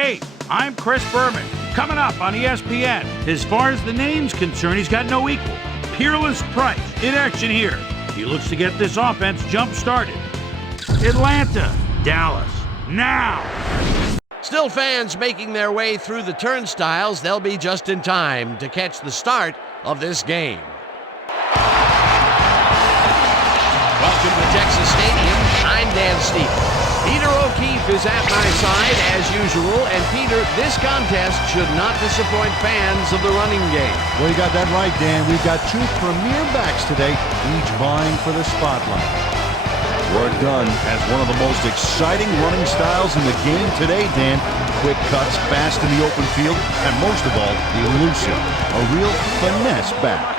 Hey, I'm Chris Berman. Coming up on ESPN. As far as the name's concerned, he's got no equal. Peerless Price in action here. He looks to get this offense jump-started. Atlanta, Dallas, now. Still fans making their way through the turnstiles. They'll be just in time to catch the start of this game. Welcome to Texas Stadium. I'm Dan Stevens. Peter O'Keefe is at my side as usual. And Peter, this contest should not disappoint fans of the running game. Well, you got that right, Dan. We've got two premier backs today, each vying for the spotlight. Work done as one of the most exciting running styles in the game today, Dan. Quick cuts, fast in the open field, and most of all, elusive. A real finesse back.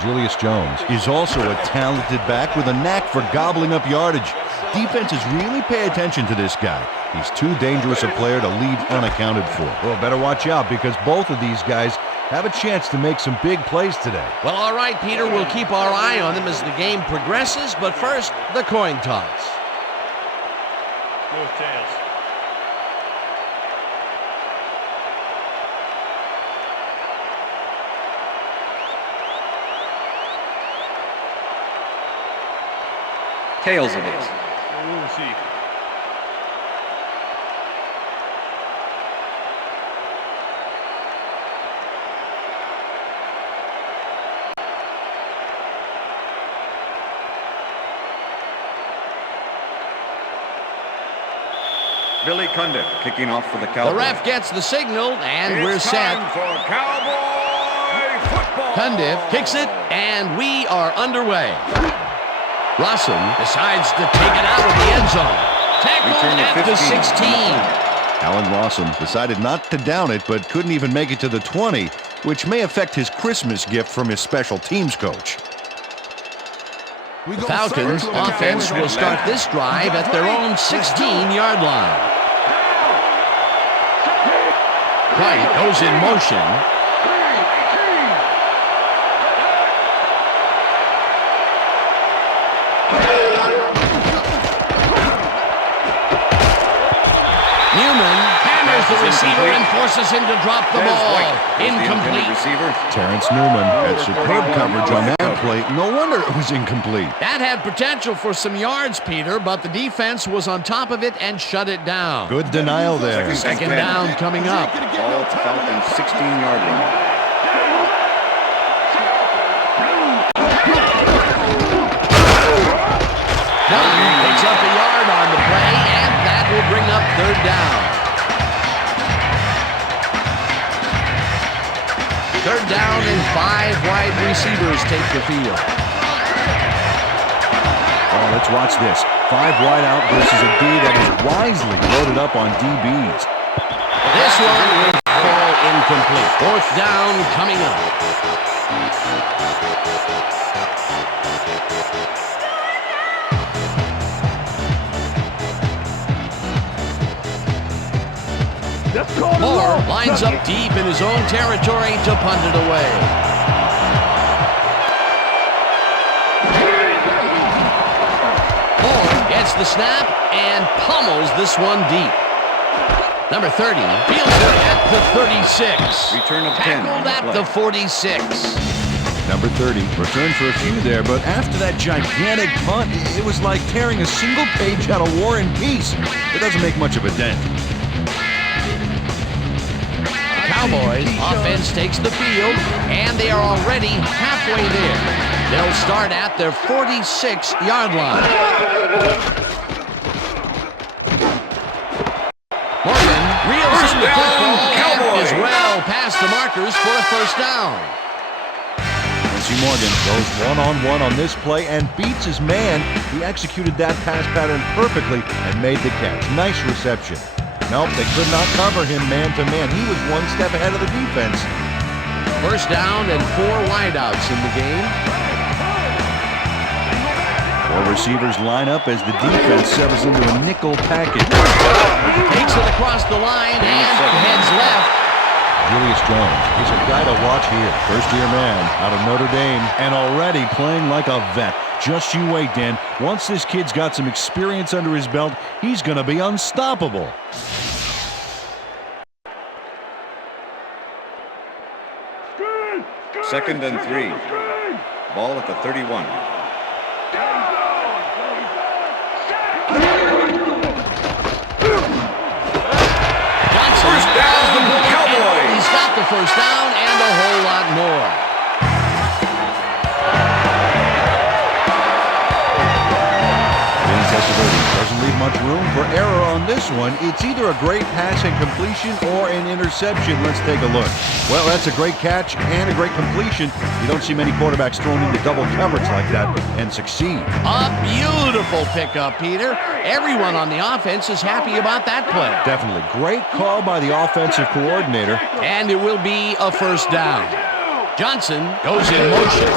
Julius Jones is also a talented back with a knack for gobbling up yardage. Defenses really pay attention to this guy. He's too dangerous a player to leave unaccounted for. Well, better watch out because both of these guys have a chance to make some big plays today. Well, all right, Peter, we'll keep our eye on them as the game progresses, but first, the coin toss. Move tails. Tails it is. We'll see. Billy Cundiff kicking off for the Cowboys. The ref gets the signal, and we're set. Time for Cowboy football. Cundiff kicks it, and we are underway. Rossum decides to take it out of the end zone. Tackled at the 16. Alan Rossum decided not to down it, but couldn't even make it to the 20, which may affect his Christmas gift from his special teams coach. The Falcons offense will start this drive at their own 16-yard line. Wright goes in motion. Newman hammers the receiver and forces him to drop the ball. Incomplete. Terrence Newman had superb coverage on that play. No wonder it was incomplete. That had potential for some yards, Peter, but the defense was on top of it and shut it down. Good denial there. Second down coming up. Ball at the Falcons' 16-yard line. Dunn picks up a yard on the play, and that will bring up third down. Third down and 5 wide receivers take the field. Oh, let's watch this. 5 wide out versus a D that is wisely loaded up on DBs. This one will fall incomplete. Fourth down coming up. Moore lines up deep in his own territory to punt it away. Moore gets the snap and pummels this one deep. Number 30 fields it at the 36. Return of 10. Tackled at the 46. Number 30 returned for a few there, but after that gigantic punt, it was like tearing a single page out of War and Peace. It doesn't make much of a dent. Cowboys offense takes the field, and they are already halfway there. They'll start at their 46-yard line. Morgan reels in the football and is well past the markers for a first down. Quincy Morgan goes one-on-one on this play and beats his man. He executed that pass pattern perfectly and made the catch. Nice reception. Nope, they could not cover him man-to-man. He was one step ahead of the defense. First down and 4 wideouts in the game. 4 receivers line up as the defense settles into a nickel package. Takes it across the line and heads left. Julius Jones is a guy to watch here. First-year man out of Notre Dame and already playing like a vet. Just you wait, Dan. Once this kid's got some experience under his belt, he's going to be unstoppable. 2nd and 3. Ball at the 31. Johnson. First down, Cowboys. He's got the first down and a whole lot more. Doesn't leave much room for error on this one. It's either a great pass and completion or an interception. Let's take a look. Well, that's a great catch and a great completion. You don't see many quarterbacks thrown into double coverage like that and succeed. A beautiful pickup, Peter. Everyone on the offense is happy about that play. Definitely. Great call by the offensive coordinator. And it will be a first down. Johnson goes in motion.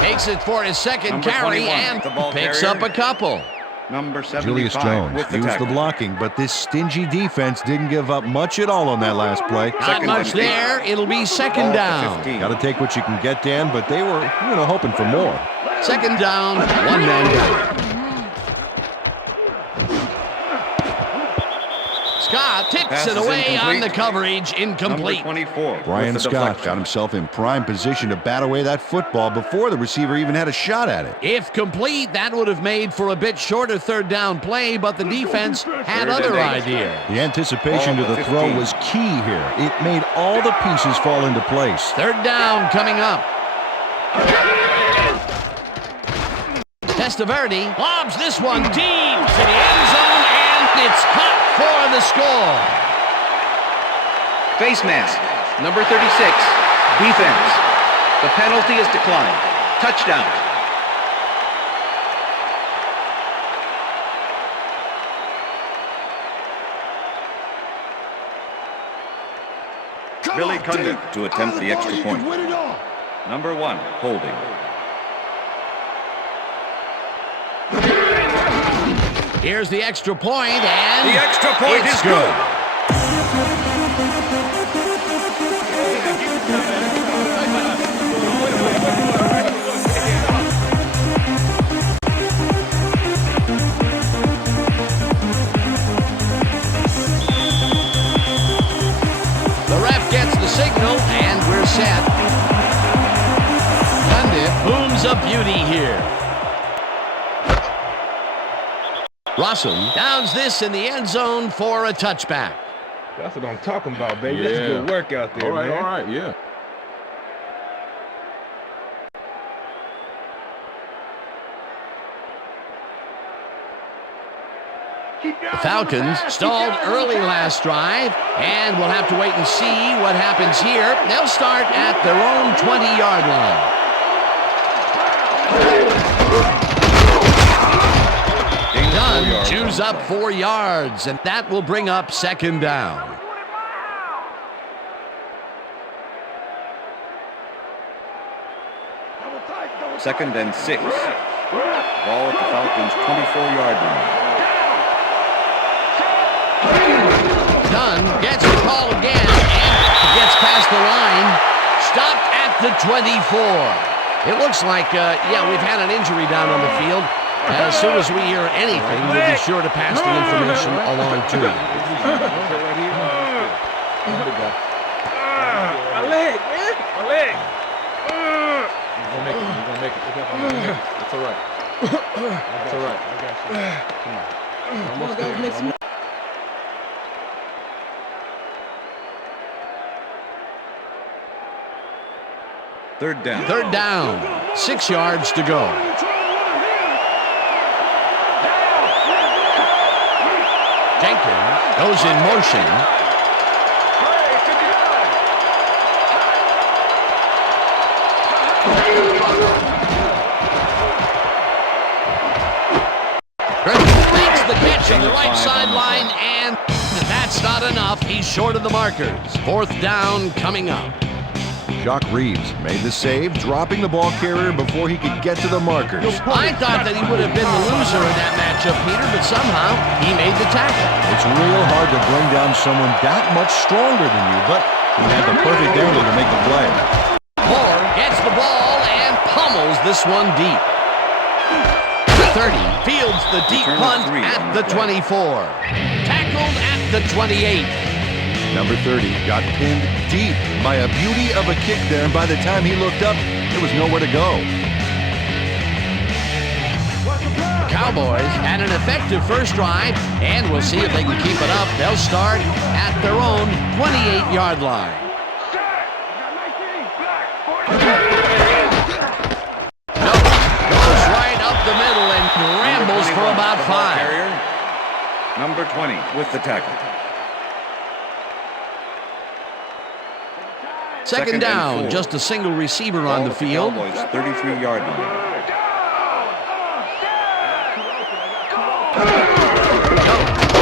Takes it for his second Number carry 21, and the ball picks carrier. up a couple. Number 75 Julius Jones with the used the tackle. blocking, but this stingy defense didn't give up much at all on that last play. Not Second much and 8. there. It'll be second Ball at the down. 15. Got to take what you can get, Dan, but they were, hoping for more. Second down, one man down. Scott tips Pass it is away on incomplete. the coverage. Number Incomplete. 24. Brian with the Scott deflection. got himself in prime position to bat away that football before the receiver even had a shot at it. If complete, that would have made for a bit shorter third down play, but the defense had Third and other 8. ideas. The anticipation to Ball the at throw 15. was key here. It made all the pieces fall into place. Third down coming up. Testaverde lobs this one deep to the end zone, and it's caught for the score. Face mask. Number 36. Defense. The penalty is declined. Touchdown. Billy Cundiff to attempt the extra point. Number 1, holding. Here's the extra point, and The extra point it's is good. The ref gets the signal, and we're set. Cundiff booms a beauty here. Rossum downs this in the end zone for a touchback. That's what I'm talking about, baby. That's good work out there, man. All right, yeah. The Falcons stalled early last drive, and we'll have to wait and see what happens here. They'll start at their own 20-yard line. Dunn chews up 4 yards, and that will bring up second down. Second and 6. Ball at the Falcons' 24-yard line. Dunn gets the call again and gets past the line. Stopped at the 24. It looks like, we've had an injury down on the field. As soon as we hear anything, we'll be sure to pass the information along to you. My leg, man. My leg. We're gonna make it. It's all right. It's all right. I got you. Come on. Almost there. Third down. Third down, 6 yards to go. Jenkins goes in motion. Makes the catch on the right sideline, and that's not enough. He's short of the markers. Fourth down coming up. Jacques Reeves made the save, dropping the ball carrier before he could get to the markers. I thought that he would have been the loser in that matchup, Peter, but somehow he made the tackle. It's real hard to bring down someone that much stronger than you, but he had the perfect angle to make the play. Moore gets the ball and pummels this one deep. 30, fields the deep Return of punt 3 at on the the play. 24. Tackled at the 28. Number 30 got pinned deep by a beauty of a kick there, and by the time he looked up, there was nowhere to go. The Cowboys had an effective first drive, and we'll see if they can keep it up. They'll start at their own 28-yard line. Goes right up the middle and rambles for about 5. Number 20 with the tackle. Second down, just a single receiver on the field. Cowboys 33-yard line.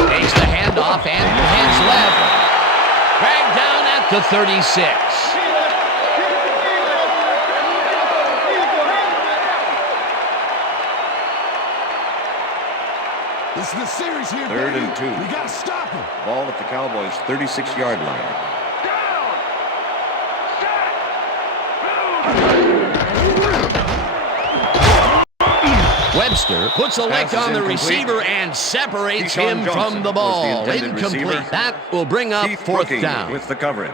Takes the handoff and heads left. Dragged down at the 36. This is the series here, Third baby. and 2. We gotta stop him. Ball at the Cowboys 36-yard line. Webster puts a lick on the receiver and separates him from the ball. Incomplete. That will bring up fourth down. With the coverage.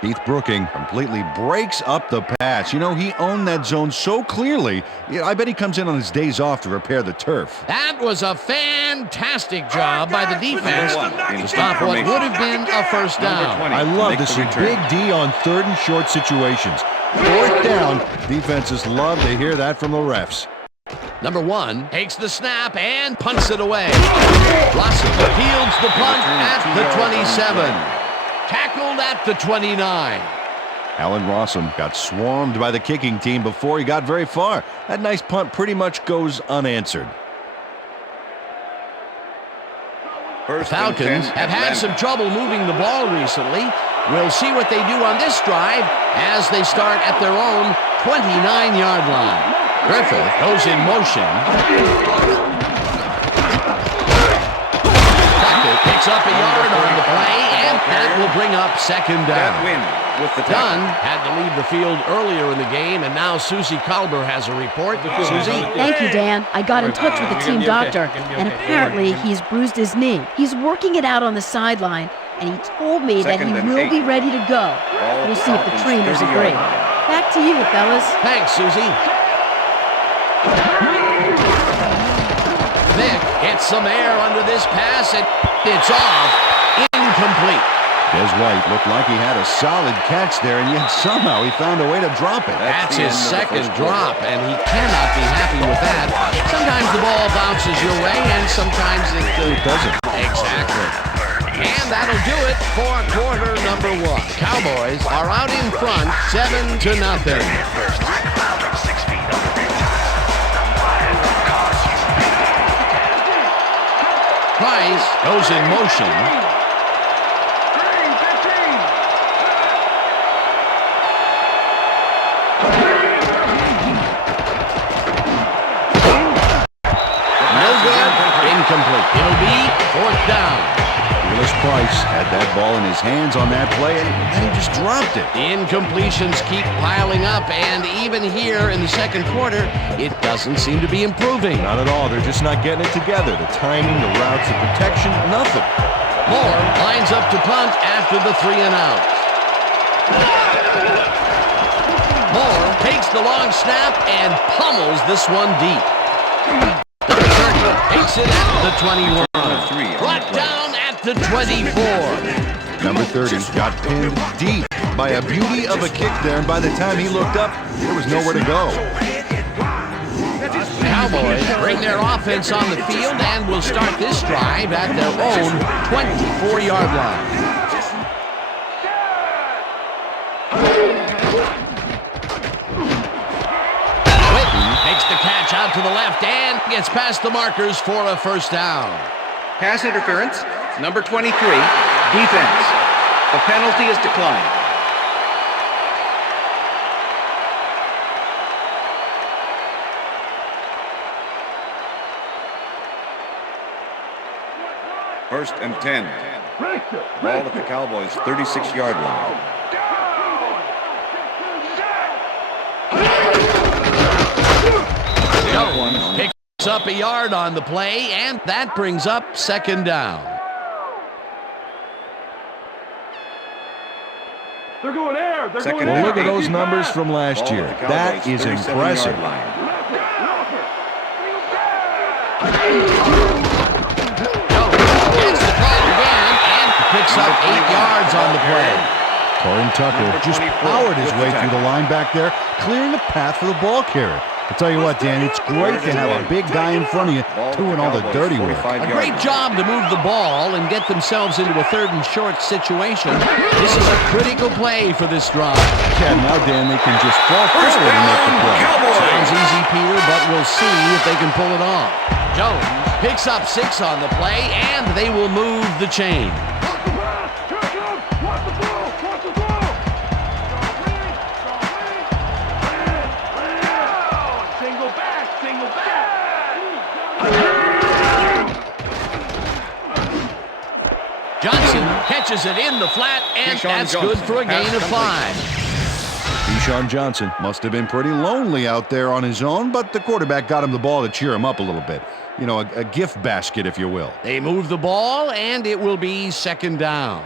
Keith Brooking completely breaks up the pass. You know, he owned that zone so clearly. I bet he comes in on his days off to repair the turf. That was a fantastic job by the defense to stop what would have been a first down. I love this big D on third and short situations. Fourth down, defenses love to hear that from the refs. Number 1 takes the snap and punts it away. Rossum fields the punt at the 27. Tackled at the 29. Alan Rossum got swarmed by the kicking team before he got very far. That nice punt pretty much goes unanswered. Falcons have had some trouble moving the ball recently. We'll see what they do on this drive as they start at their own 29-yard line. Griffith goes in motion. Beckett picks up a yard on the play, and that will bring up second down. Dunn had to leave the field earlier in the game, and now Susie Kalber has a report. Susie? Thank you, Dan. I got in touch with the team doctor, and apparently he's bruised his knee. He's working it out on the sideline, and he told me that he will be ready to go. We'll see if the trainers agree. Back to you, fellas. Thanks, Susie. Vick gets some air under this pass, and it's off. Incomplete. Des White looked like he had a solid catch there, and yet somehow he found a way to drop it. That's his second drop, and he cannot be happy with that. Sometimes the ball bounces your way, and sometimes it doesn't. Exactly. And that'll do it for quarter number 1. Cowboys are out in front, 7-0. Price goes in motion. No good. Incomplete. It'll be fourth down. Willis Price had that ball in his hands on that play, and then he just dropped it. The incompletions keep piling up, and even here in the second quarter, it doesn't seem to be improving. Not at all. They're just not getting it together. The timing, the routes, the protection, nothing. Moore lines up to punt after the 3 and out. Moore takes the long snap and pummels this one deep. Number 30 takes it at the 21. Brought down at the 24. Number 30 got pinned deep by a beauty of a kick there, and by the time he looked up, there was nowhere to go. Cowboys bring their offense on the field and will start this drive at their own 24-yard line. Whitten makes the catch out to the left and gets past the markers for a first down. Pass interference, number 23, defense. The penalty is declined. First and 10. Ball at the Cowboys 36-yard line. Picks up a yard on the play, and that brings up second down. Second Well, and look at 8. those numbers from Ball last year. at the That Cowboys' is 37-yard impressive. line. Gets the call again and picks up 8 yards on the play. Corin Tucker just powered his way through the line back there, clearing the path for the ball carrier. I'll tell you what, Dan, it's great to have a big guy in front of you doing all the dirty work. A great job to move the ball and get themselves into a 3rd and short situation. This is a critical play for this drive. Yeah, now, Dan, they can just fall forward and make the play. Sounds easy, Peter, but we'll see if they can pull it off. Jones picks up 6 on the play, and they will move the chain. Johnson catches it in the flat, and that's good for a gain of 5. Deshaun Johnson must have been pretty lonely out there on his own, but the quarterback got him the ball to cheer him up a little bit. You know, a gift basket, if you will. They move the ball, and it will be 2nd down.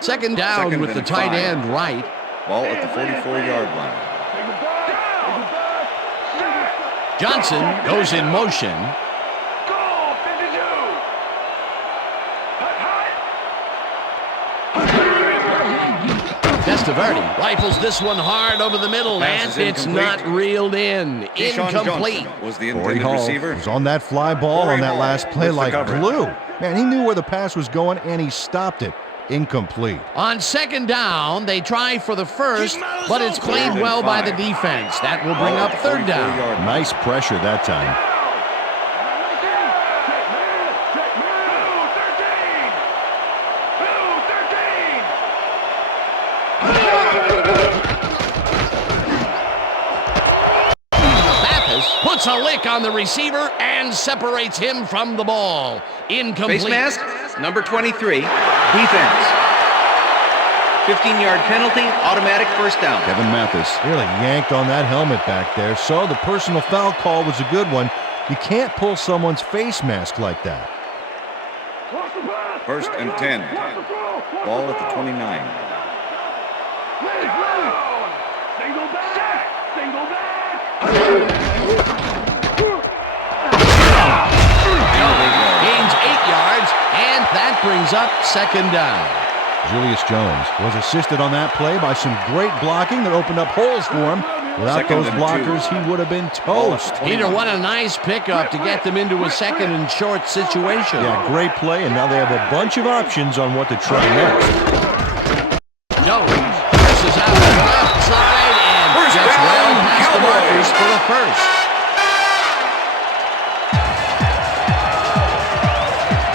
Second down with the tight end right. Ball at the 44-yard line. Johnson goes in motion. Testaverde rifles this one hard over the middle, and it's not reeled in. Incomplete. Was the Corey intended Hall receiver. was on that fly ball on that last play like coverage. glue. Man, he knew where the pass was going, and he stopped it. Incomplete. On 2nd down, they try for the first, but it's played well by the defense. That will bring up 3rd down. Nice pressure that time. Mathis puts a lick on the receiver and separates him from the ball. Incomplete. Face mask, number 23, defense. 15-yard penalty, automatic 1st down. Kevin Mathis really yanked on that helmet back there, so the personal foul call was a good one. You can't pull someone's face mask like that. 1st and 10. Ball at the 29. Gains 8 yards, and that brings up 2nd down. Julius Jones was assisted on that play by some great blocking that opened up holes for him. Without Second those and blockers, 2. he would have been toast. Peter, what a nice pickup to get them into a 2nd and short situation. Yeah, great play, and now they have a bunch of options on what to try next. Jones pushes out to the left side and gets well past the markers for the first.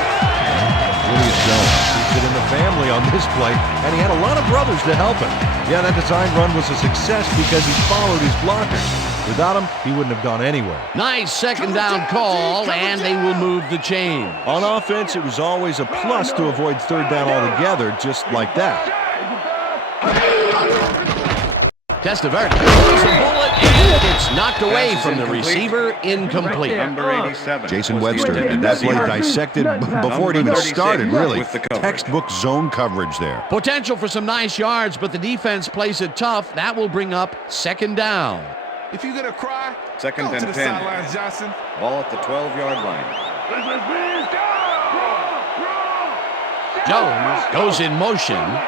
Julius Jones keeps it in the family on this play, and he had a lot of brothers to help him. Yeah, that design run was a success because he followed his blockers. Without him, he wouldn't have gone anywhere. Nice 2nd down call, and they will move the chain. On offense, it was always a plus to avoid 3rd down altogether, just like that. Testaverde throws a bullet, and it's knocked away from the receiver. Incomplete. Number 87. Jason was the Webster intended had that play receiver. dissected before it even 36 started, really. with the coverage. Textbook zone coverage there. Potential for some nice yards, but the defense plays it tough. That will bring up 2nd down. If you're gonna cry, 2nd go and to the 10. sidelines, Johnson. Ball at the 12-yard line. Jones goes in motion.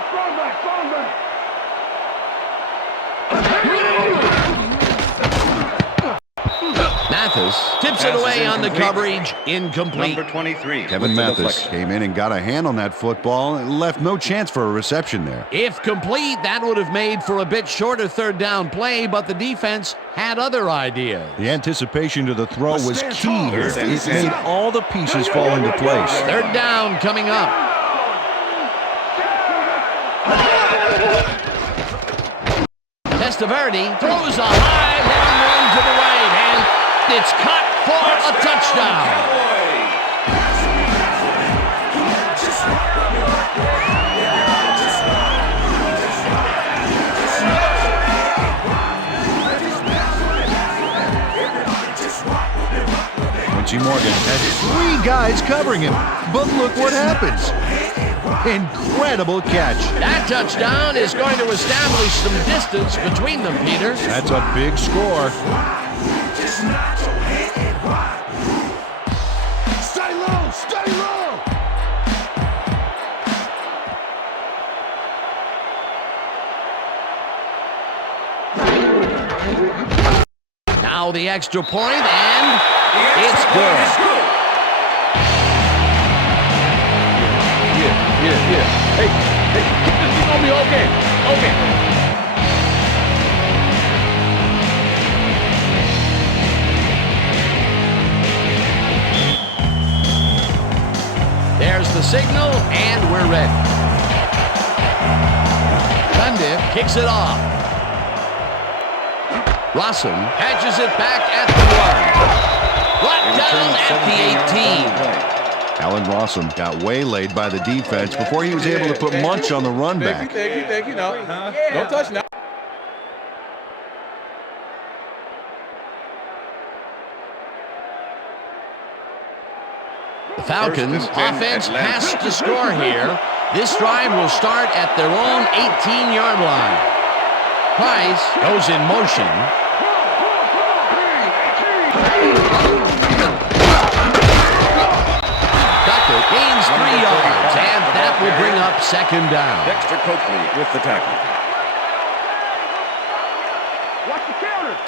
Mathis tips it away on the coverage. Incomplete. Number 23. Kevin with the Mathis deflection. came in and got a hand on that football and left no chance for a reception there. If complete, that would have made for a bit shorter 3rd down play, but the defense had other ideas. The anticipation to the throw was key here. Third and It 10. made all the pieces fall into place. 3rd down coming up. Testaverde throws a high long run to the right, and it's caught for a touchdown. Quincy Morgan had 3 guys covering him. But look what happens. Incredible catch. That touchdown is going to establish some distance between them, Peter. That's a big score. Stay low! Stay low! Now the extra point, and it's good. Yeah. Hey, it's gonna be okay. There's the signal, and we're ready. Cundiff kicks it off. Rossum patches it back at the 1. Brought down at the 18. Allen Rossum got waylaid by the defense before he was able to put Munch on the run back. Thank you. No. Don't touch now. The Falcons offense has to score here. This drive will start at their own 18-yard line. Price goes in motion. Tucker gains 3 yards, and that will bring up second down. Dexter Coakley with the tackle.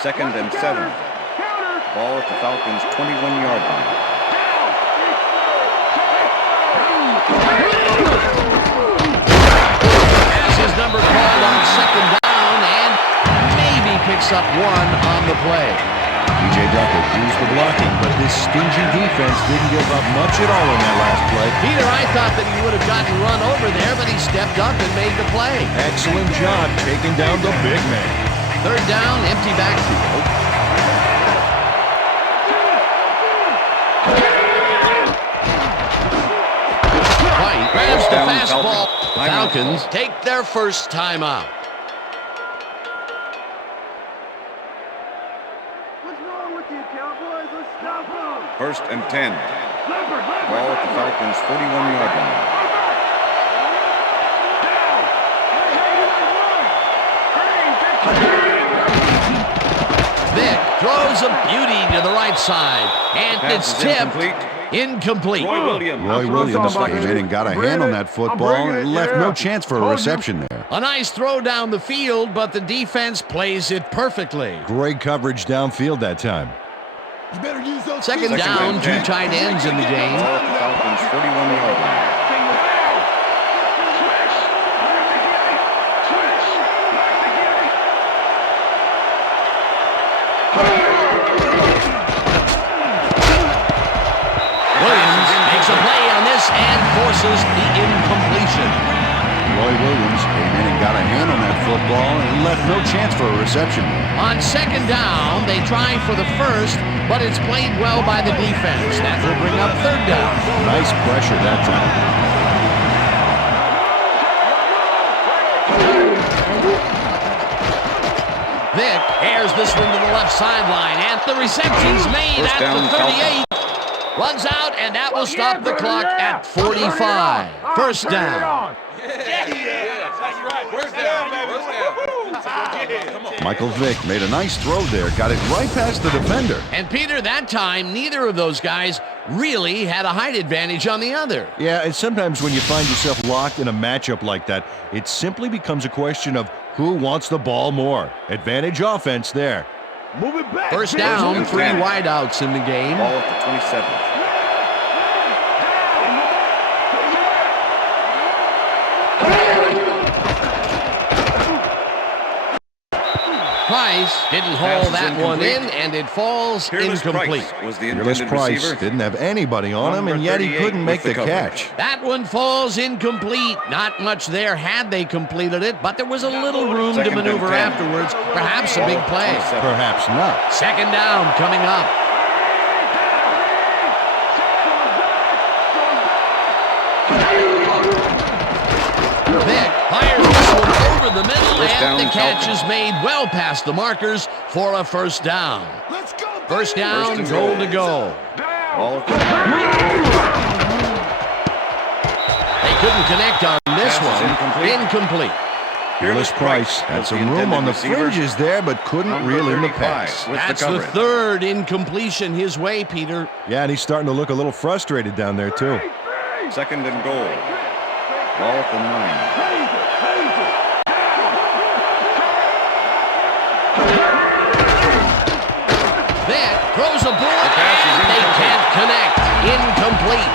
Second and 7. Ball at the Falcons' 21-yard line. Has his number called on second down, and maybe picks up 1 on the play. P.J. Ducker used the blocking, but this stingy defense didn't give up much at all in that last play. Peter, I thought that he would have gotten run over there, but he stepped up and made the play. Excellent job taking down the big man. Third down, empty backfield. White grabs the fastball. Falcons take their first timeout. What's wrong with you, Cowboys? Let's stop them! First and 10. Ball at the Falcons' 41-yard line. Vick throws a beauty to the right side, and Pass it's is tipped. Incomplete. Roy Williams came in and got a hand on that football and left no chance for a reception there. A nice throw down the field, but the defense plays it perfectly. Great coverage downfield that time. You better use those Second down, 2 tight ends in the game. Ball at the Falcons' 41-yard line. Williams makes a play on this and forces the incompletion. Roy Williams came in and got a hand on that football and left no chance for a reception. On second down, they try for the first, but it's played well by the defense. That will bring up third down. Nice pressure that time. Vick airs this one to the left sideline, and the reception's made First at down, the 38. Runs out, and that will stop the clock at 45. First down. Michael Vick made a nice throw there, got it right past the defender. And Peter, that time, neither of those guys really had a height advantage on the other. Yeah, and sometimes when you find yourself locked in a matchup like that, it simply becomes a question of who wants the ball more. Advantage offense there. Move it back. First down, 3 wideouts in the game. Ball at the 27. Price didn't haul that one in, and it falls incomplete. Fearless Price didn't have anybody on him, and yet he couldn't make the catch. That one falls incomplete. Not much there had they completed it, but there was a little room to maneuver afterwards. Perhaps a big play. Perhaps not. Second down coming up. Vick fires this one over the middle, and the catch is made well past the markers for a first down. First down, goal to go. couldn't connect on this one. Incomplete. Peerless Price had some room on the fringes there, but couldn't reel in the pass. That's the third incompletion his way, Peter. Yeah, and he's starting to look a little frustrated down there, too. 2nd and goal. Ball at the 9. That throws a ball, and they can't connect. Incomplete.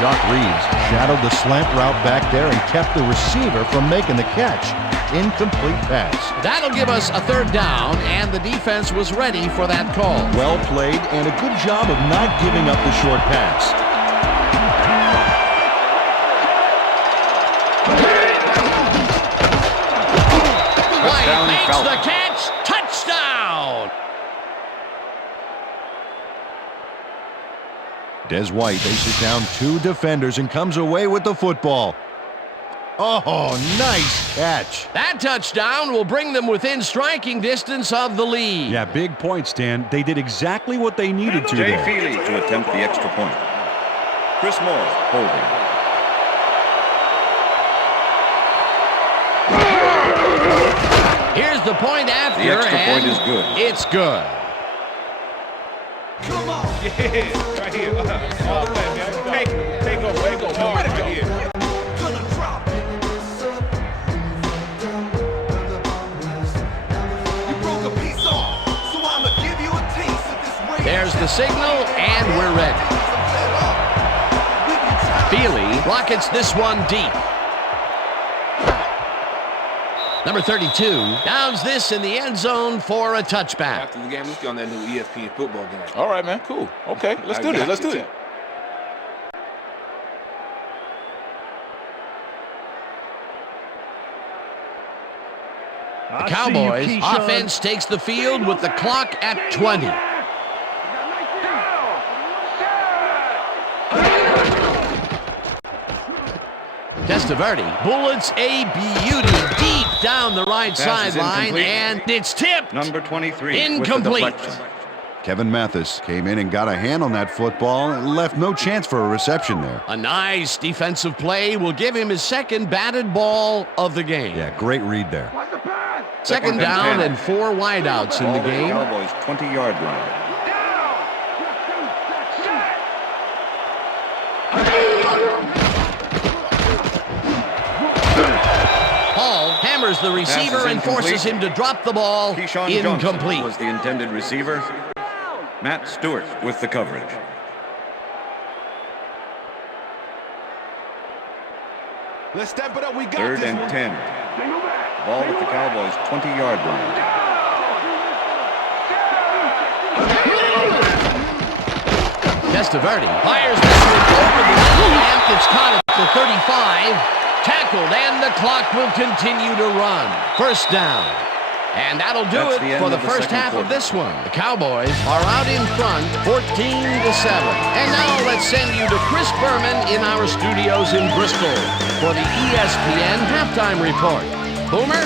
Jock Reeves shadowed the slant route back there and kept the receiver from making the catch. Incomplete pass. That'll give us a 3rd down, and the defense was ready for that call. Well played, and a good job of not giving up the short pass. White makes the catch. Touchdown! Des White faces down 2 defenders and comes away with the football. Oh, nice catch. That touchdown will bring them within striking distance of the lead. Yeah, big point, Stan. They did exactly what they needed to Jay there. Feely to attempt the extra point. Chris Moore holding. Here's the point after, The extra and point is good. It's good. Come on. Yeah, right here. Oh, man. Take over. They go hard right here. Gonna drop it. You broke a piece off, so I'ma give you a taste of this way. There's the signal, and we're ready. Feely rockets this one deep. Number 32 downs this in the end zone for a touchback. After the game, let's get on that new ESPN football game. All right, man. Cool. Okay, let's do this. Let's do it. The Cowboys offense takes the field with the clock at 20. Testaverde bullets a beauty deep down the right sideline, and it's tipped. Number 23. Incomplete. With the deflection. Kevin Mathis came in and got a hand on that football and left no chance for a reception there. A nice defensive play will give him his 2nd batted ball of the game. Yeah, great read there. 2nd down and 4 wideouts in the Ball at game. Cowboys 20-yard line. Hall hammers the receiver and forces him to drop the ball. Keyshawn Incomplete. Johnson was the intended receiver. Matt Stewart with the coverage. Let's step it up. We got 3rd this and one. 10. Ball at the Cowboys 20-yard line. Testaverde fires this one over the middle, and it's caught at the 35. Tackled, and the clock will continue to run. 1st down. And that'll do That's it the end for the of the first second half quarter. of this one. The Cowboys are out in front, 14-7. And now let's send you to Chris Berman in our studios in Bristol for the ESPN halftime report. Boomer?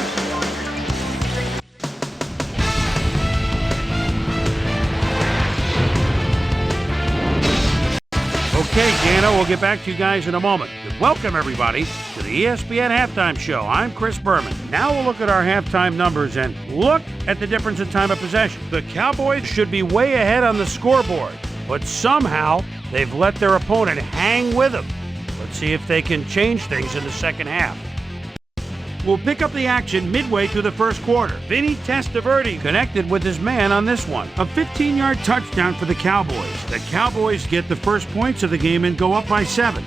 Okay, Dano, we'll get back to you guys in a moment. And welcome, everybody, to the ESPN Halftime Show. I'm Chris Berman. Now we'll look at our halftime numbers and look at the difference in time of possession. The Cowboys should be way ahead on the scoreboard, but somehow they've let their opponent hang with them. Let's see if they can change things in the second half. We'll pick up the action midway through the first quarter. Vinny Testaverde connected with his man on this one. A 15-yard touchdown for the Cowboys. The Cowboys get the first points of the game and go up by 7.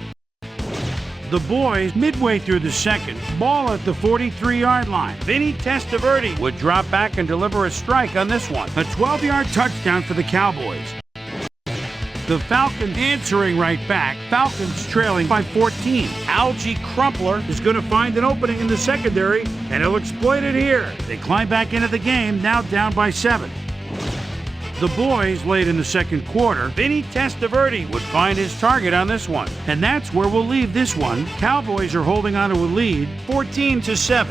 The boys, midway through the second, ball at the 43-yard line. Vinny Testaverde would drop back and deliver a strike on this one. A 12-yard touchdown for the Cowboys. The Falcons answering right back. Falcons trailing by 14. Algie Crumpler is going to find an opening in the secondary, and he'll exploit it here. They climb back into the game, now down by 7. The boys late in the second quarter. Vinny Testaverde would find his target on this one. And that's where we'll leave this one. Cowboys are holding on to a lead, 14-7.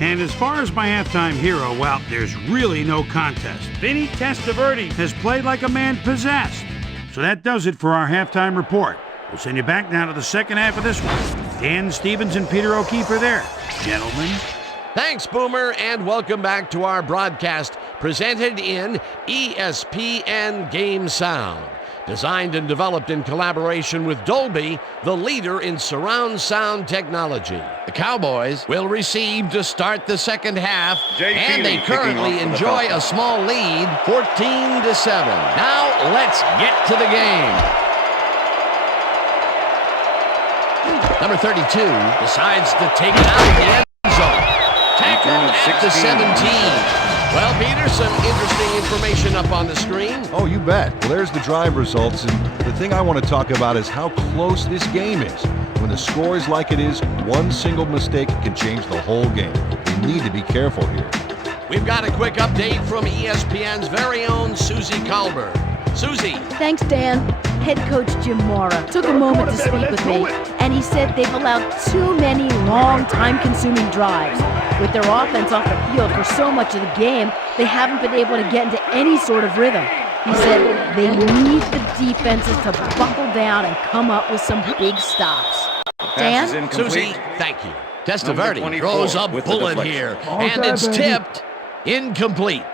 And as far as my halftime hero, well, there's really no contest. Vinny Testaverde has played like a man possessed. So that does it for our halftime report. We'll send you back now to the second half of this one. Dan Stevens and Peter O'Keefe are there. Gentlemen. Thanks, Boomer, and welcome back to our broadcast presented in ESPN Game Sound. Designed and developed in collaboration with Dolby, the leader in surround sound technology. The Cowboys will receive to start the second half, and they currently enjoy a small lead, 14-7. Now let's get to the game. Number 32 decides to take it out of the end zone. Tackled at the 17. Well, Peter, some interesting information up on the screen. Oh, you bet. Well, there's the drive results, and the thing I want to talk about is how close this game is. When the score is like it is, one single mistake can change the whole game. You need to be careful here. We've got a quick update from ESPN's very own Susie Colbert. Susie. Thanks, Dan. Head coach Jim Mora took a moment to speak with me, and he said they've allowed too many long, time-consuming drives. With their offense off the field for so much of the game, they haven't been able to get into any sort of rhythm. He said they need the defenses to buckle down and come up with some big stops. Dan? Susie, thank you. Testaverde throws a bullet here, and it's tipped incomplete.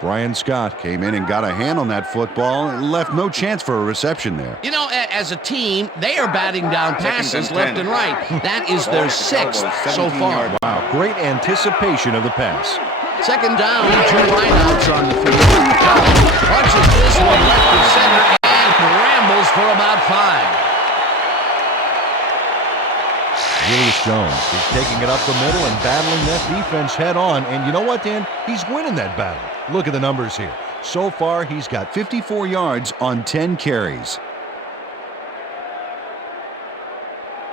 Brian Scott came in and got a hand on that football and left no chance for a reception there. You know, as a team, they are batting down passes left and right. That is their sixth so far. Wow, great anticipation of the pass. Second down, 2 wideouts on the field. Punches this one left to center and rambles for about 5. Julius Jones is taking it up the middle and battling that defense head on. And you know what, Dan? He's winning that battle. Look at the numbers here. So far, he's got 54 yards on 10 carries.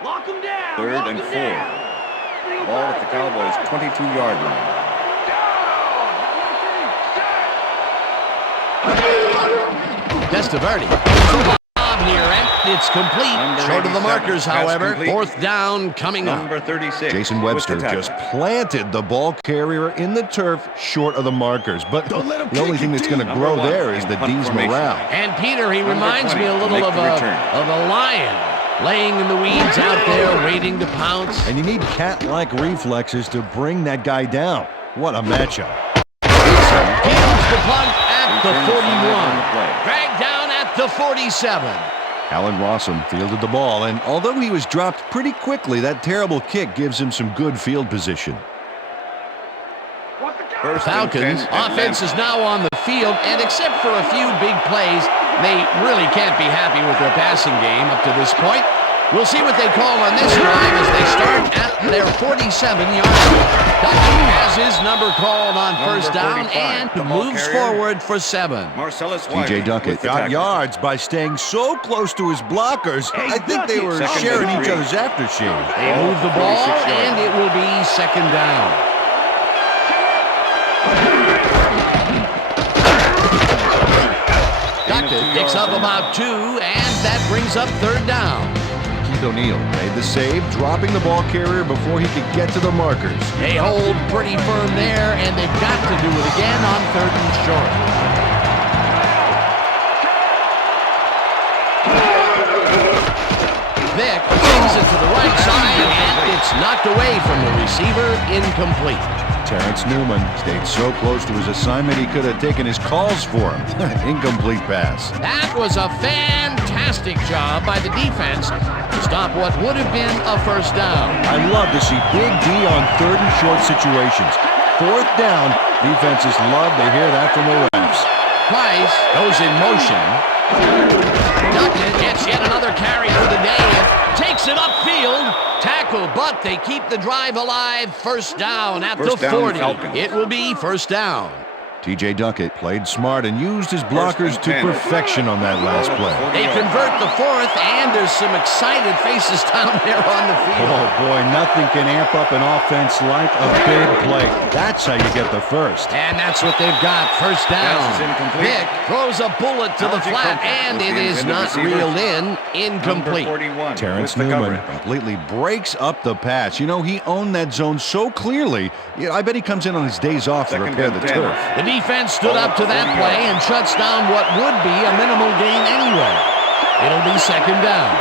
Lock him down. 3rd and 4. Ball at the Cowboys' 22-yard line. Testaverde. Here, and it's complete. Short of the markers, however. 4th down coming up. Number 36. Jason Webster just planted the ball carrier in the turf short of the markers. But the only thing that's going to grow there is the D's morale. And Peter, he reminds me a little of a lion laying in the weeds out there waiting to pounce. And you need cat-like reflexes to bring that guy down. What a matchup. He moves the punt at the 41. Dragged down at the 47. Allen Rossum fielded the ball, and although he was dropped pretty quickly, that terrible kick gives him some good field position. Falcons offense is now on the field, and except for a few big plays, they really can't be happy with their passing game up to this point. We'll see what they call on this drive as they start at their 47-yard line. Duckett has his number called on first down and moves forward for 7. TJ Duckett got yards by staying so close to his blockers. I think they were sharing each other's aftershave. They move the ball, and it will be 2nd down. Duckett picks up about 2, and that brings up 3rd down. O'Neal made the save, dropping the ball carrier before he could get to the markers. They hold pretty firm there, and they've got to do it again on 3rd and short. Vick brings it to the right side, and it's knocked away from the receiver, incomplete. Terrence Newman stayed so close to his assignment he could have taken his calls for him. Incomplete pass. That was a fantastic job by the defense to stop what would have been a first down. I love to see Big D on 3rd and short situations. 4th down, defenses love to hear that from the refs. Price goes in motion. Duckett gets yet another carry for the day and takes it upfield. Tackle, but they keep the drive alive. First down at the 40. It will be 1st down. TJ Duckett played smart and used his blockers to perfection on that last play. They convert the 4th, and there's some excited faces down there on the field. Oh, boy, nothing can amp up an offense like a big play. That's how you get the first. And that's what they've got. First down. Vick throws a bullet to the flat, and it is not reeled in. Incomplete. Terrence Newman completely breaks up the pass. You know, he owned that zone so clearly. I bet he comes in on his days off to repair the turf. The defense stood up to that play and shuts down what would be a minimal gain anyway. It'll be second down.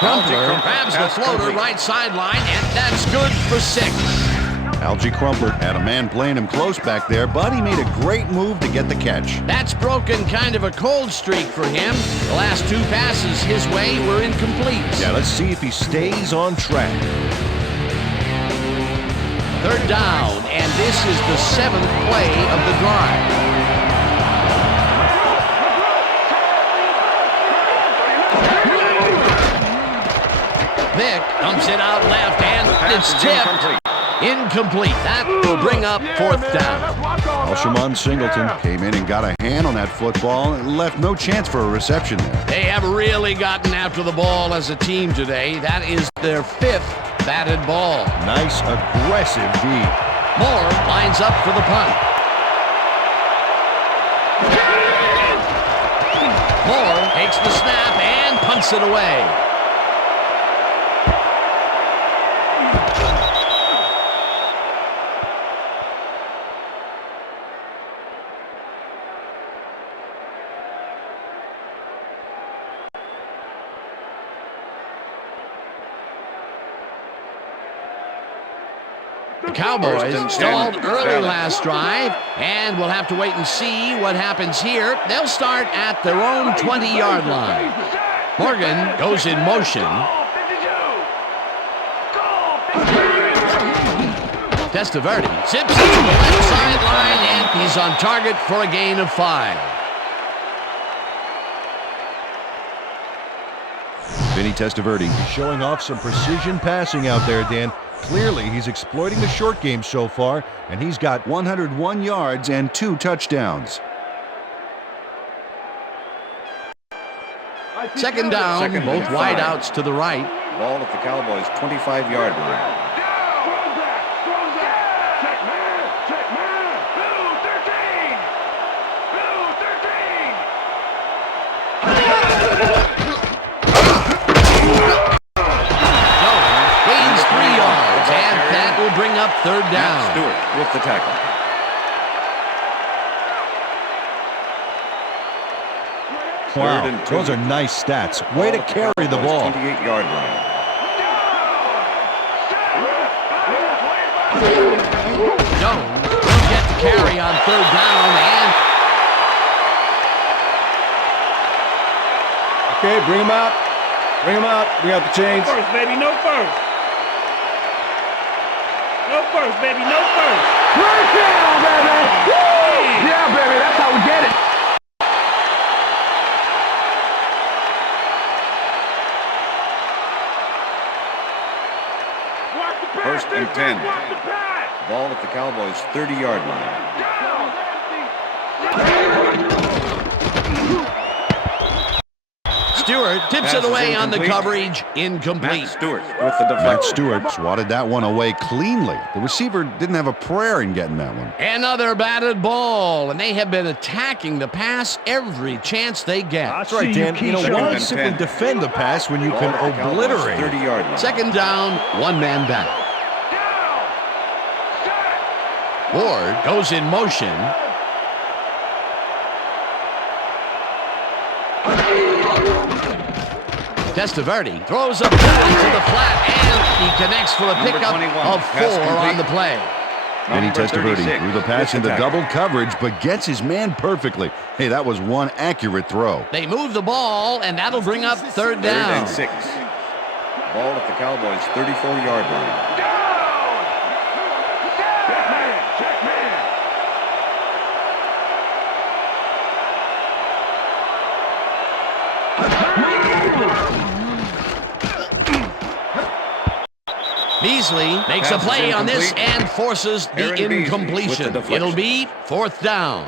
Crumpler grabs the floater right sideline, and that's good for 6. Algie Crumpler had a man playing him close back there, but he made a great move to get the catch. That's broken kind of a cold streak for him. The last 2 passes his way were incomplete. Yeah, let's see if he stays on track. Third down, and this is the 7th play of the drive. Vick dumps it out left, and it's tipped. Incomplete. That will bring up 4th down. Alshimon Singleton came in and got a hand on that football and left no chance for a reception there. They have really gotten after the ball as a team today. That is their 5th batted ball. Nice, aggressive D. Moore lines up for the punt. Moore takes the snap and punts it away. The Cowboys stalled early last drive, and we'll have to wait and see what happens here. They'll start at their own 20-yard line. Morgan goes in motion. Testaverde zips it to the left sideline, and he's on target for a gain of 5. Vinny Testaverde showing off some precision passing out there, Dan. Clearly, he's exploiting the short game so far, and he's got 101 yards and 2 touchdowns. Second down, both wideouts to the right. Ball at the Cowboys' 25-yard line. Bring up 3rd down. Stewart with the tackle. Wow, those are nice stats. Way to carry the ball. 28-yard line. Jones will get the carry on 3rd down, and Okay, bring him out. Bring him out. Bring out the chains. No first, baby. No first. No first, baby. No first. First down, baby. Woo! Yeah, baby. That's how we get it. First and 10. Ball at the Cowboys' 30-yard line. Stewart tips it away on the coverage. Incomplete. Matt Stewart with the deflection. Matt Stewart swatted that one away cleanly. The receiver didn't have a prayer in getting that one. Another batted ball, and they have been attacking the pass every chance they get. That's right, Dan. You know, why simply defend the pass when you can obliterate? 30-yard line. Second down, 1 man back. Ward goes in motion. Testaverde throws a ball to the flat, and he connects for a pickup of 4 on the play. Vinny Testaverde threw the pass into double coverage, but gets his man perfectly. Hey, that was one accurate throw. They move the ball, and that'll bring up 3rd down. 3rd and 6. Ball at the Cowboys' 34-yard line. Beasley makes a play on this and forces the incompletion. It'll be 4th down.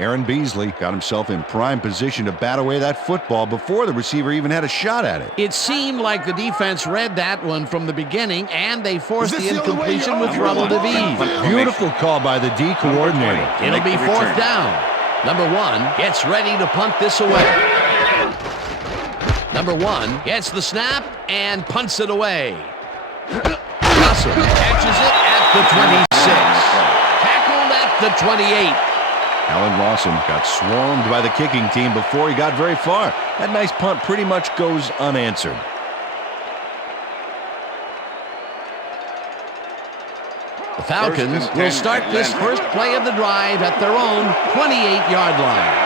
Aaron Beasley got himself in prime position to bat away that football before the receiver even had a shot at it. It seemed like the defense read that one from the beginning, and they forced the incompletion with Rebel DeVee. Beautiful call by the D coordinator. It'll be 4th down. Number 1 gets ready to punt this away. number 1 gets the snap and punts it away. Russell catches it at the 26. Tackled at the 28. Alan Lawson got swarmed by the kicking team before he got very far. That nice punt pretty much goes unanswered. The Falcons will start this first play of the drive at their own 28-yard line.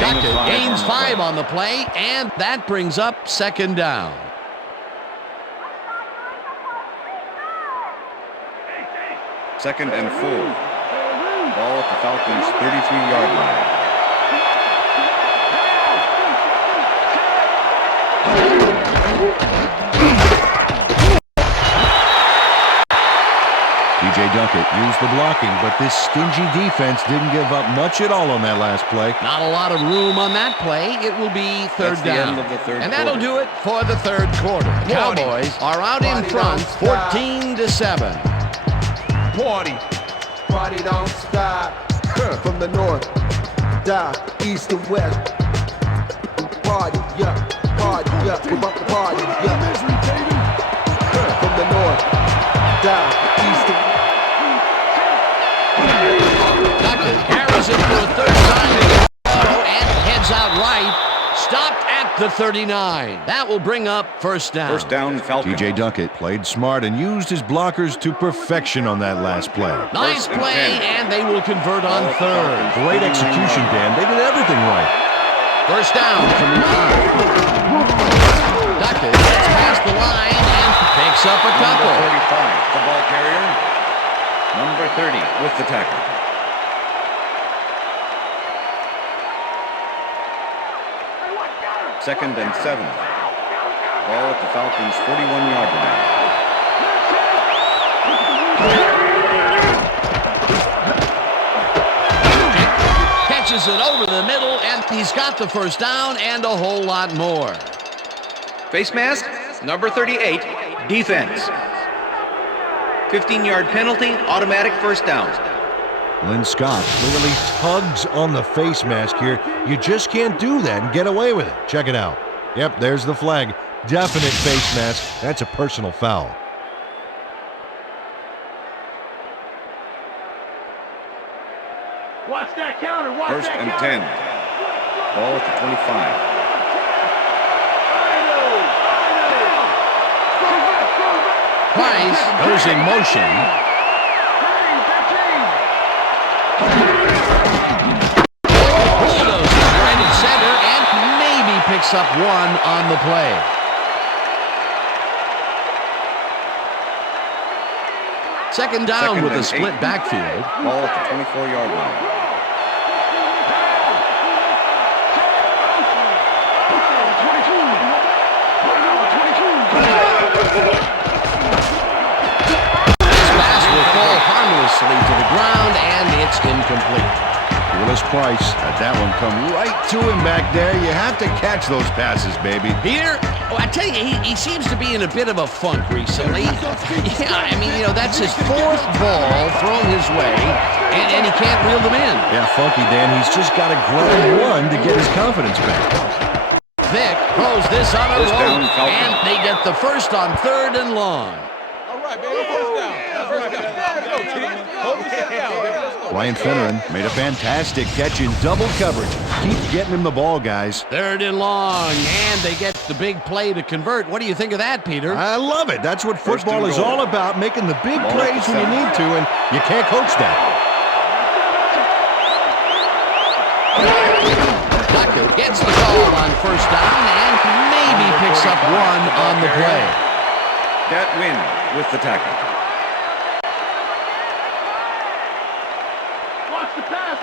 Duckett gains 5 on the play, and that brings up second down. Second and 4. Ball at the Falcons' 33-yard line. DJ Duckett used the blocking, but this stingy defense didn't give up much at all on that last play. Not a lot of room on that play. It will be third down. And that'll do it for the third quarter. The Cowboys are out in front, 14-7. Party don't stop. From the north, south, east to west. Party, yeah, we want the party, yeah. From the north, south, east to west. Duckett carries it for a third time and heads out right. Stopped at the 39. That will bring up first down. First down, Falcons. DJ Duckett played smart and used his blockers to perfection on that last play. Nice play, and they will convert on third. Great execution, Dan. They did everything right. First down from the line. Duckett gets past the line and picks up a couple. Number 35, the ball carrier. Number 30 with the tackle. Second and 7. Ball at the Falcons' 41-yard line. Catches it over the middle, and he's got the first down and a whole lot more. Face mask, number 38, defense. 15-yard penalty, automatic first down. Lynn Scott clearly tugs on the face mask here. You just can't do that and get away with it. Check it out. Yep, there's the flag. Definite face mask. That's a personal foul. Watch that counter. First and 10. Ball at the 25. Price goes in motion. Bulldozes right in center and maybe picks up 1 on the play. Second down with a split backfield. Ball at the 24-yard line. Harmlessly to the ground, and it's incomplete. Willis Price had that one come right to him back there. You have to catch those passes, baby. Peter, I tell you, he seems to be in a bit of a funk recently. Yeah, I mean, that's his 4th ball thrown his way, and he can't reel them in. Yeah, funky, Dan. He's just got to grind one to get his confidence back. Vic throws this on a roll, and they get the first on 3rd and long. All right, baby, first down. Ryan Finneran made a fantastic catch in double coverage. Keep getting him the ball, guys. 3rd and long, and they get the big play to convert. What do you think of that, Peter? I love it. That's what football is all about, making the big plays when you need to, and you can't coach that. Duckett gets the call on first down and maybe picks up 1 on the play. That win with the tackle.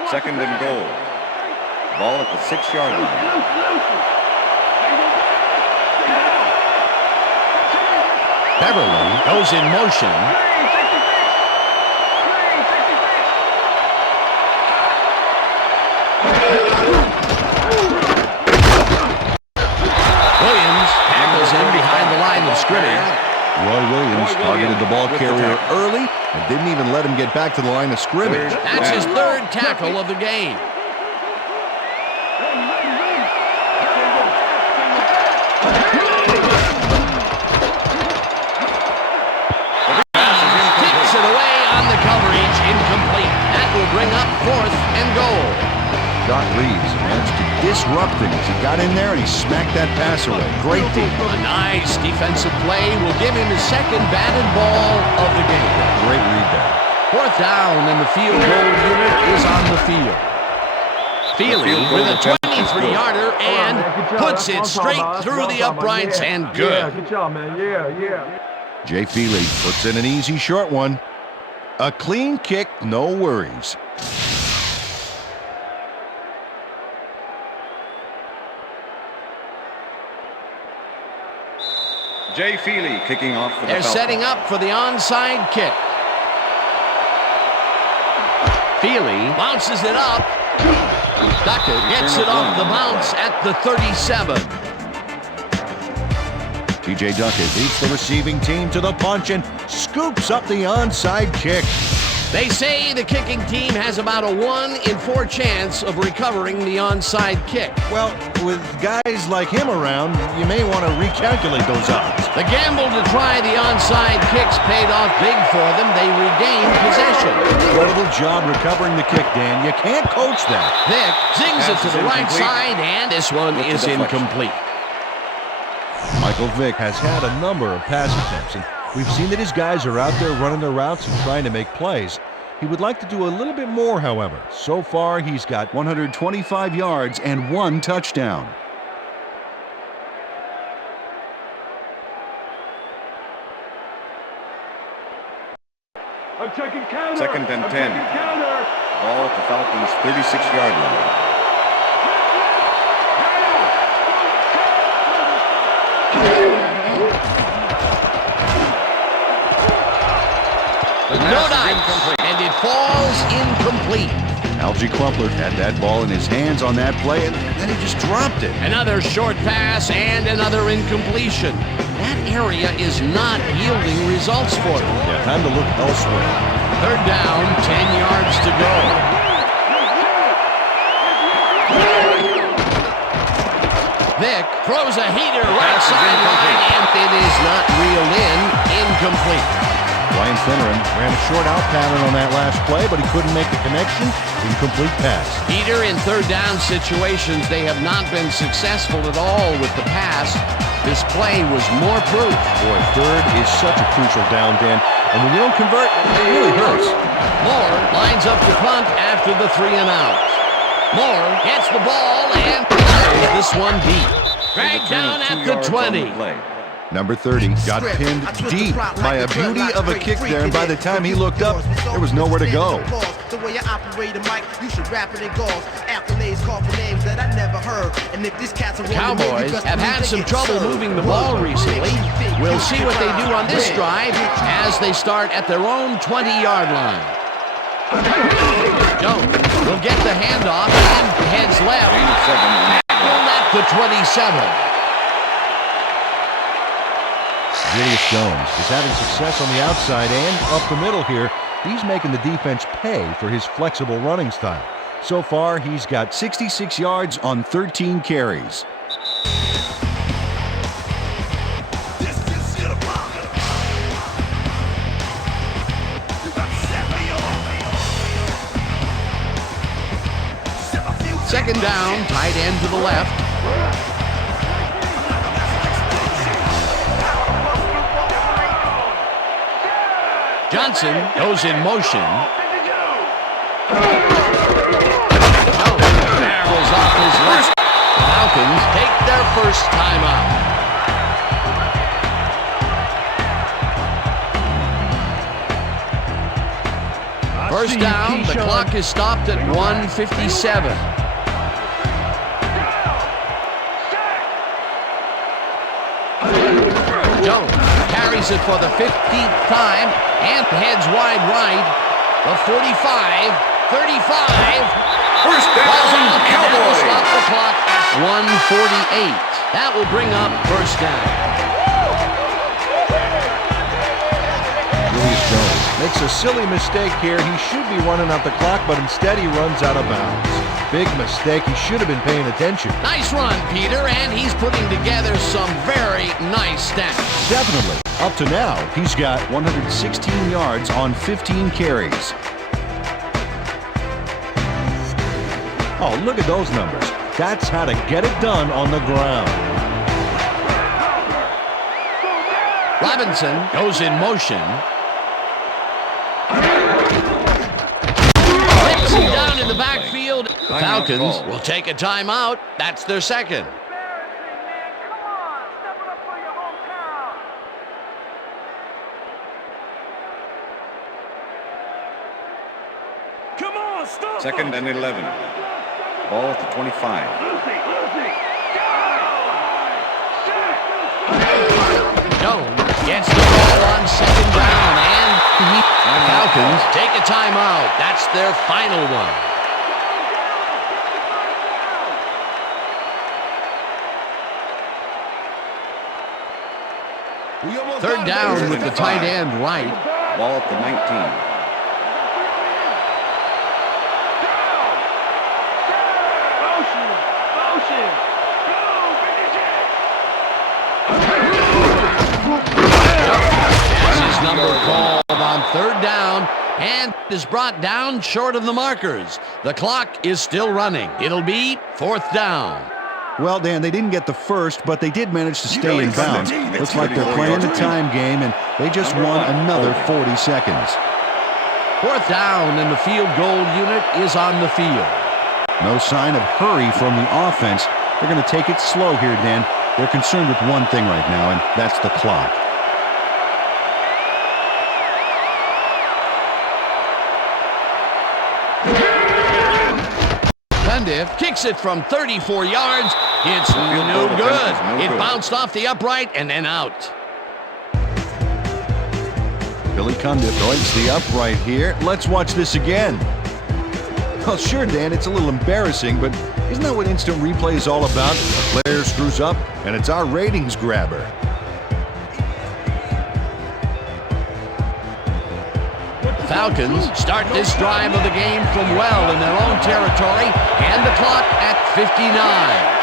Second and goal. Ball at the 6-yard line. Beverly goes in motion. Williams tackles him behind the line of scrimmage. Roy Williams targeted the ball carrier early and didn't even let him get back to the line of scrimmage. That's his third tackle of the game. Takes it away on the coverage, incomplete. That will bring up 4th and goal. Doc Reeves managed to disrupt things. He got in there and he smacked that pass away. Great deep. A nice defensive play will give him his second batted ball of the game. Great read there. 4th down, and the field goal unit is on the field. Feely with a 23-yarder and puts it straight through the uprights and good. Yeah, good job, man. Yeah. Jay Feely puts in an easy short one. A clean kick, no worries. Jay Feely kicking off for the They're Falcons. setting up for the onside kick. Feely bounces it up. Duckett gets it off the bounce at the 37. TJ Duckett beats the receiving team to the punch and scoops up the onside kick. They say the kicking team has about a 1 in 4 chance of recovering the onside kick. Well, with guys like him around, you may want to recalculate those odds. The gamble to try the onside kicks paid off big for them. They regained possession. Incredible job recovering the kick, Dan. You can't coach that. Vick zings it to the right side, and this one is incomplete. Michael Vick has had a number of pass attempts, and we've seen that his guys are out there running their routes and trying to make plays. He would like to do a little bit more, however. So far, he's got 125 yards and 1 touchdown. I'm checking counter. 2nd and 10. Counter. Ball at the Falcons' 36-yard line. No dice, and it falls incomplete. Algie Crumpler had that ball in his hands on that play, and then he just dropped it. Another short pass and another incompletion. That area is not yielding results for them. Yeah, time to look elsewhere. 3rd down, 10 yards to go. Vick throws a heater right sideline, and it is not reeled in. Incomplete. Ryan Finneran ran a short out pattern on that last play, but he couldn't make the connection. Incomplete pass. Heater in 3rd down situations, they have not been successful at all with the pass. This play was more proof. Boy, 3rd is such a crucial down, Dan. And when you don't convert, it really hurts. Moore lines up to punt after the 3 and out. Moore gets the ball and this one deep. Dragged down at the 20. Number 30 got pinned deep by a beauty of a kick there, and by the time he looked up, there was nowhere to go. The way I operate a mic, you should rap it in golf. Accolades call for names that I never heard. And if these cats are Cowboys have had some trouble moving the ball recently. We'll see what they do on this drive as they start at their own 20-yard line. Jones will get the handoff and heads left. At the 27. Julius Jones is having success on the outside and up the middle here. He's making the defense pay for his flexible running style. So far, he's got 66 yards on 13 carries. Second down, tight end to the left. Johnson goes in motion. Barrels off his left. Falcons take their first timeout. First down, the clock is stopped at 1:57. Jones carries it for the 15th time and heads wide right. The 45, 35. First down, Cowboys. Stop the clock at 1:48. That will bring up first down. Julius Jones Makes a silly mistake here. He should be running out the clock, but instead he runs out of bounds. Big mistake. He should have been paying attention. Nice run, Peter, and he's putting together some very nice stats. Definitely. Up to now, he's got 116 yards on 15 carries. Oh, look at those numbers. That's how to get it done on the ground. Robinson goes in motion. Takes him down in the backfield. The Falcons will take a timeout. That's their second. Second and 11. Ball at the 25. Jones gets the ball on second down, and the Falcons take a timeout. That's their final one. Third down with the tight end right. Ball at the 19. Number called on third down and is brought down short of the markers. The clock is still running. It'll be fourth down. Well, Dan, they didn't get the first, but they did manage to stay in bounds. Looks like they're playing the time game, and they just won another 40 seconds. Fourth down, and the field goal unit is on the field. No sign of hurry from the offense. They're going to take it slow here, Dan. They're concerned with one thing right now, and that's the clock. Kicks it from 34 yards. It's no good. It bounced off the upright and then out. Billy Cundiff breaks the upright here. Let's watch this again. Well, sure, Dan, it's a little embarrassing, but isn't that what instant replay is all about? A player screws up, and it's our ratings grabber. Falcons start this drive of the game from well in their own territory, and the clock at 59.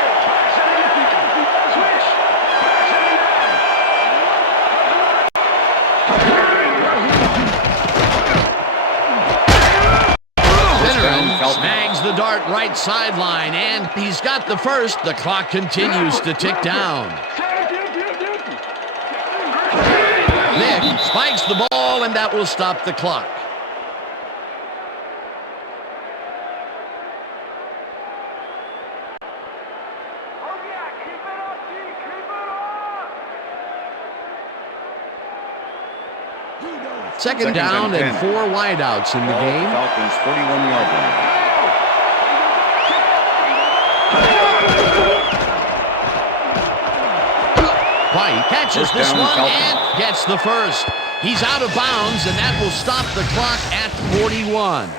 Snags the dart right sideline, and he's got the first. The clock continues to tick down. Nick spikes the ball, and that will stop the clock. Second down and 4 wideouts in the game. Falcons 41-yard line. White catches this one and gets the first. He's out of bounds, and that will stop the clock at 41.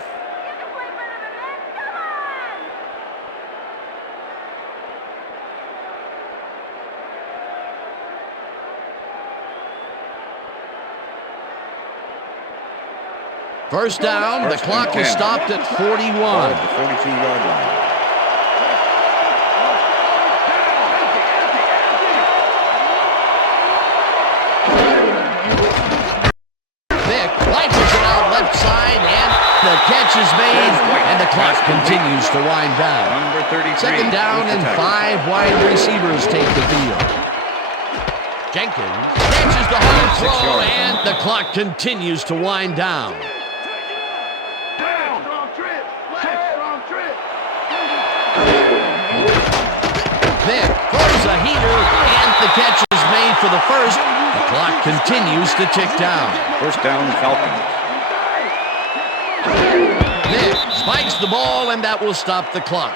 First down, the clock is stopped at 41. The 42-yard line. Vic launches it out left side, and the catch is made, and the clock continues to wind down. Number 33. Second down, and 5 wide receivers take the field. Jenkins catches the hard throw, and the clock continues to wind down. Vic throws a heater, and the catch is made for the first. The clock continues to tick down. First down, Falcons. Vic spikes the ball, and that will stop the clock.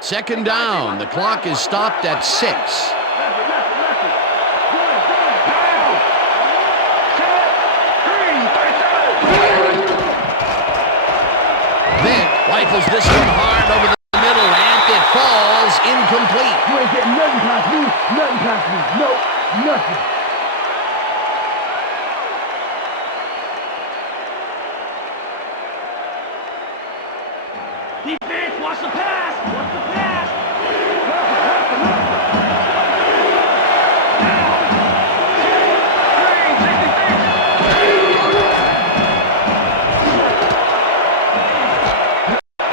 Second down, the clock is stopped at 6. Rifles this one hard over the middle, and it falls incomplete. You ain't getting nothing past me. Nothing past me. Nope. Nothing. Defense, watch the pass. Watch the pass.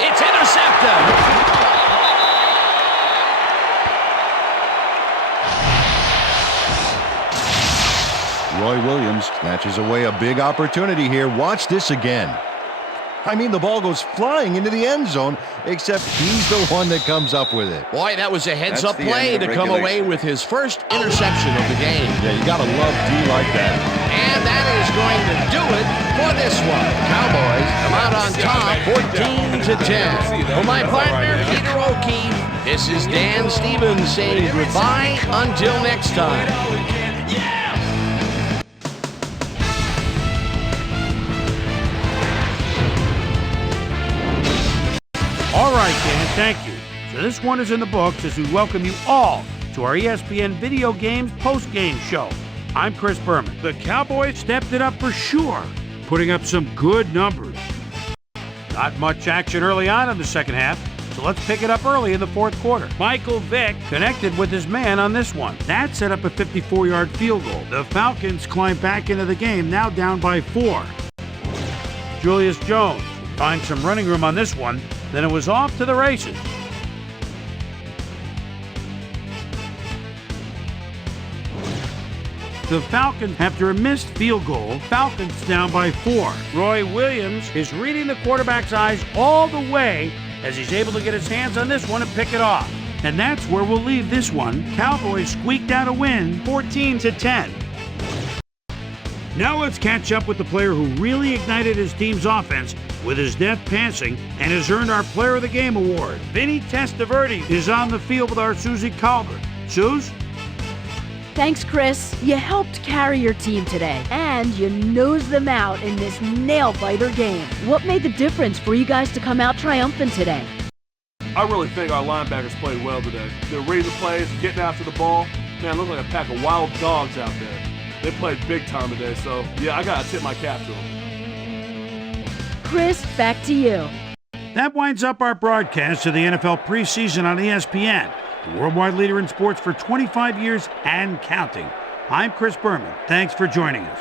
It's intercepted. Roy Williams snatches away a big opportunity here. Watch this again. I mean, the ball goes flying into the end zone, except he's the one that comes up with it. Boy, that was a heads-up play to come away with his first interception of the game. Yeah, you got to love D like that. And that is going to do it for this one. Cowboys come out on top 14-10. For my partner, Peter O'Keefe, this is Dan Stevens saying goodbye until next time. All right, Dan, thank you. So this one is in the books as we welcome you all to our ESPN Video Games post-game show. I'm Chris Berman. The Cowboys stepped it up for sure, putting up some good numbers. Not much action early on in the second half, so let's pick it up early in the fourth quarter. Michael Vick connected with his man on this one. That set up a 54-yard field goal. The Falcons climbed back into the game, now down by 4. Julius Jones finds some running room on this one, then it was off to the races. The Falcons, after a missed field goal, Falcons down by 4. Roy Williams is reading the quarterback's eyes all the way as he's able to get his hands on this one and pick it off. And that's where we'll leave this one. Cowboys squeaked out a win, 14-10. Now let's catch up with the player who really ignited his team's offense with his deft passing and has earned our Player of the Game award. Vinny Testaverde is on the field with our Susie Colbert. Suze? Thanks, Chris. You helped carry your team today, and you nosed them out in this nail-biter game. What made the difference for you guys to come out triumphant today? I really think our linebackers played well today. They're reading the plays, getting after the ball. Man, look like a pack of wild dogs out there. They played big time today, so yeah, I gotta tip my cap to them. Chris, back to you. That winds up our broadcast of the NFL preseason on ESPN, the worldwide leader in sports for 25 years and counting. I'm Chris Berman. Thanks for joining us.